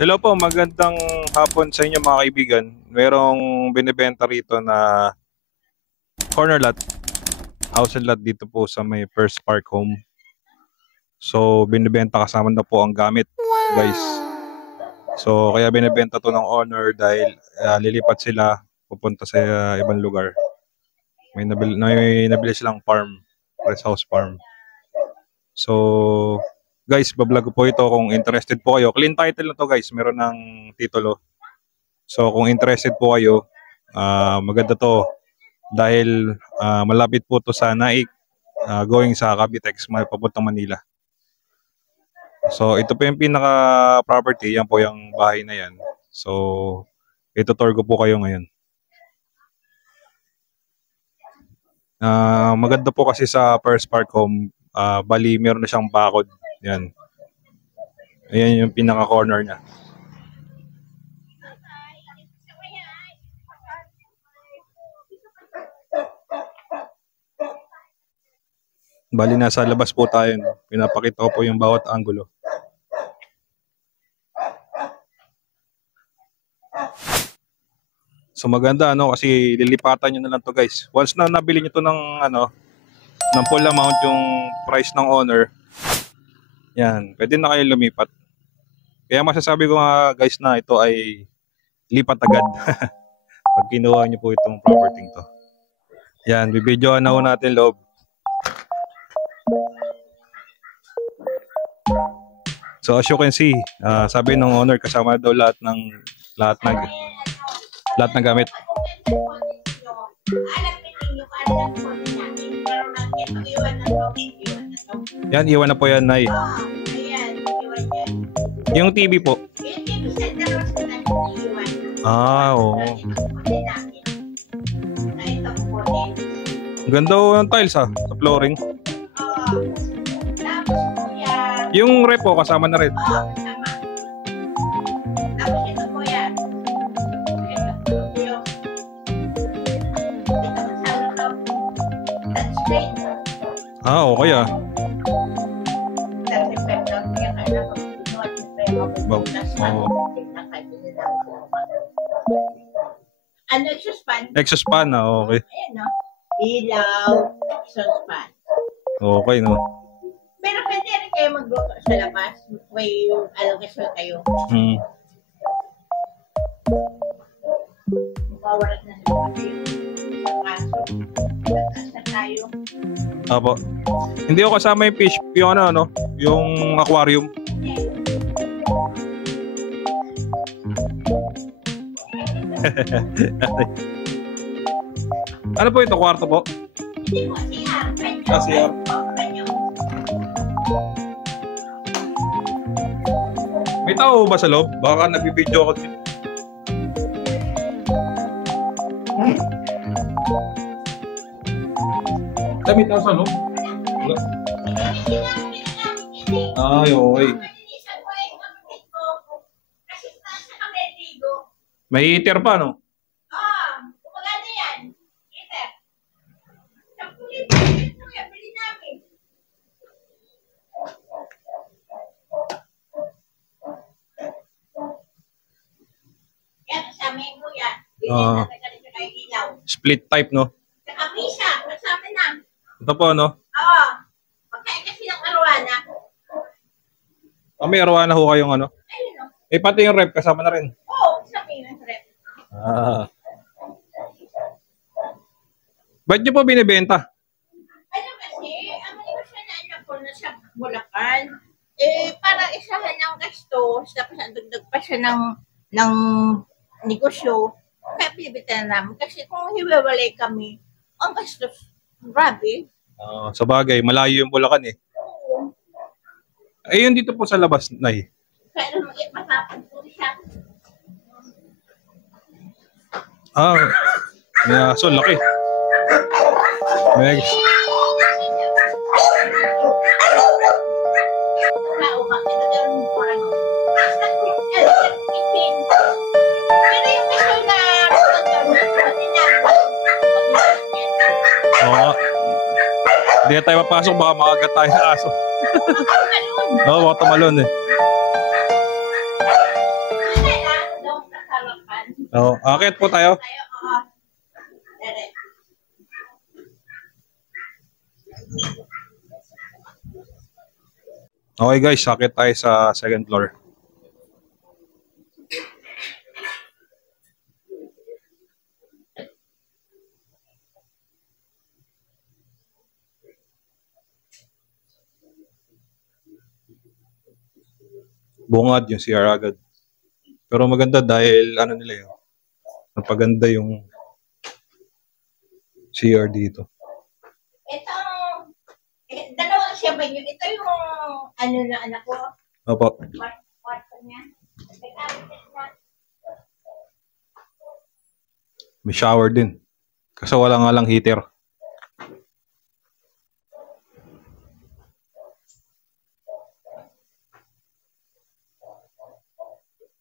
Hello po, magandang hapon sa inyo mga kaibigan. Merong binibenta rito na corner lot, house and lot dito po sa may First Park Home. So binibenta kasama na po ang gamit, guys. So kaya binibenta to ng owner dahil lilipat sila pupunta sa ibang lugar. May nabili silang farm, rest house farm. So guys, bablog ko po ito kung interested po kayo. Clean title na to guys, meron ng titulo. So kung interested po kayo, maganda to dahil malapit po to sa Naik, going sa Cavitex, papuntang Manila. So ito po yung pinaka property, yan po yung bahay na yan. So itutour ko po kayo ngayon. Maganda po kasi sa First Park Home, bali meron na siyang bakod. Yan. Ayan yung pinaka-corner niya. Bali nasa labas po tayo. No? Pinapakita ko po yung bawat anggulo. So maganda kasi lilipatan nyo na lang to guys. Once na nabili nyo to ng full amount yung price ng owner, yan, pwede na kayo lumipat. Kaya masasabi ko nga guys na ito ay lipat agad. Pag kinuha nyo po itong property to. Yan, bibidyoan na ho natin loob. So as you can see, sabi ng owner kasama daw lahat ng gamit. Yan, iwan na po yan, Nay. Yung TV po. Oo. Ganda ho yung tiles sa flooring. Yung rep po, kasama na rin. Okay exhaust fan okay. Ayan, no? Ilaw, exhaust fan. Okay, no? Pero pwede rin kayo magluto sa labas. May allocation kayo. Mawawalat na sila kayo. Sa kaso, nagtaas na tayo. Apo. Hindi ko kasama yung fish, yung yung aquarium. Ano po ito? Kwarto po? Hindi po, CR. CR. May tao ba sa loob? Baka nagbibideo ako dito. May tao sa loob? Ay, okay. May heater pa, no? Maganda yan. Heater. Bili namin. Yan, kasama yung kuya. Split type, no? Saka pisa, kasama na. Ito po, no? Oo. Pagkain kasi ng arwana. May arwana ho kayong Ayun, no? pati yung rep kasama na rin. Oo, sabi ng rep. Ba't nyo po binibenta? Ano kasi, ang negosyo na anak ko na sa Bulacan, para isahan ng gastos, tapos ang dagdag pa siya ng negosyo, kaya pinibita na namin. Kasi kung hiwalay kami, ang gastos, grabe. Sa bagay, malayo yung Bulacan eh. Oo. Ayun dito po sa labas, Nay. Kaya naman, matapang po siya. May aso, laki. Next. Hindi na tayo mapasok, baka makagat tayo ng aso. Oo, baka tumalon eh. Oo, akit po tayo. Okay guys, akit tayo sa second floor. Bungad yung CR agad. Pero maganda dahil ano nila yun. Napaganda yung CR dito. Ito, dalawang siya ba yun? Ito yung ano na anak ko. Opo. Kwarto niya. May shower din. Kasi wala nga lang heater.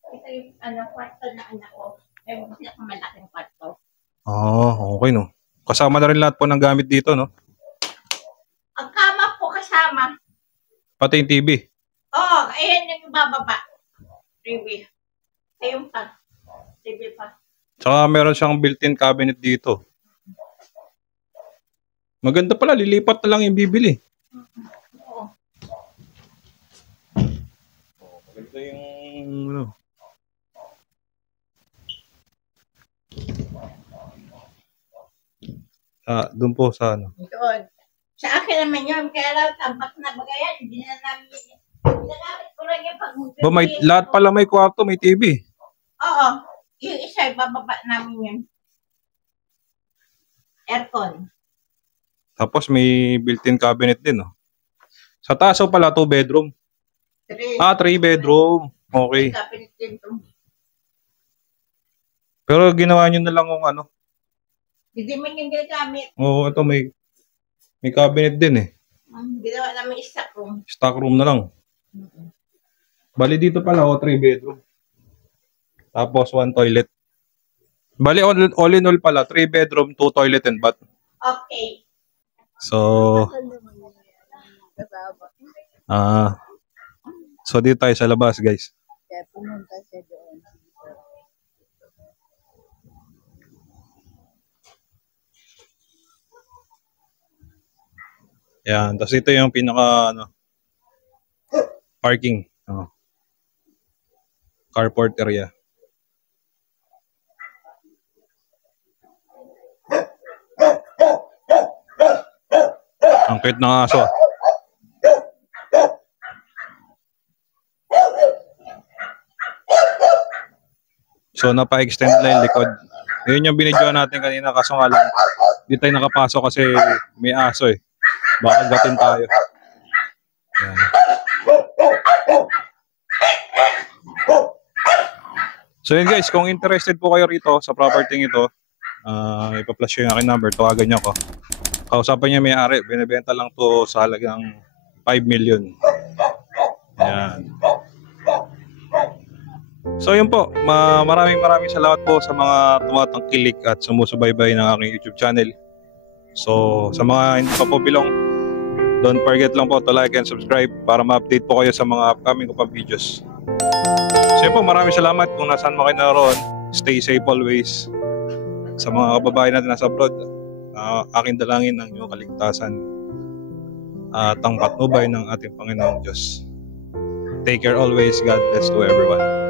Ito yung kwarto na anak ko. Yung malaking kwarto. Okay no. Kasama na rin lahat po ng gamit dito, no? Ang kama po kasama. Pati yung TV. Oo, ayan yung bababa. TV. Ayun pa. TV pa. Tsaka meron siyang built-in cabinet dito. Maganda pala, lilipat na lang yung bibili. Oo. Maganda yung ano. Doon po sa ano. Doon. Sa akin naman yun, kaya lang tambak na bagayan, hindi na namin ginagamit ko lang yung pag-mugod. Ba, lahat pala may kwarto, may TV. Oo. Yung isa, bababa namin yun. Aircon. Tapos may built-in cabinet din, no? Sa taas pala, 2 bedroom. 3. 3 bedroom. Okay. Cabinet din to. Pero ginawa nyo na lang kung ano. Hindi man yung ginagamit. Oo, ito may cabinet din eh. Ginawa namin stock room. Stock room na lang. Bali dito pala, 3 bedroom. Tapos 1 toilet. Bali all in all pala, 3 bedroom, 2 toilet and bath. Okay. So, so dito tayo sa labas, guys. Kaya pumunta siya doon. Yan, tapos ito yung pinaka parking. Carport area. Ang cute ng aso. So napa-extend na yung likod. Yun yung binidyoan natin kanina, kaso nga lang di tayo nakapasok kasi may aso eh. Baka gatin tayo. Yan. So yun guys, kung interested po kayo rito sa property ito, ipa-flash yung aking number, tawagan nyo ako. Kausapan niya may-ari, binibenta lang to sa halagang 5 million. Yan. So yun po, maraming salamat po sa mga tumatangkilik at sumusubaybay ng aking YouTube channel. So sa mga hindi pa po bilong, don't forget lang po to like and subscribe para ma-update po kayo sa mga upcoming ko pang videos. So yun po, maraming salamat kung nasaan mo kayo naroon. Stay safe always. Sa mga kababayan natin nasa abroad, aking dalangin ng iyong kaligtasan at ang patnubay ng ating Panginoong Diyos. Take care always. God bless to everyone.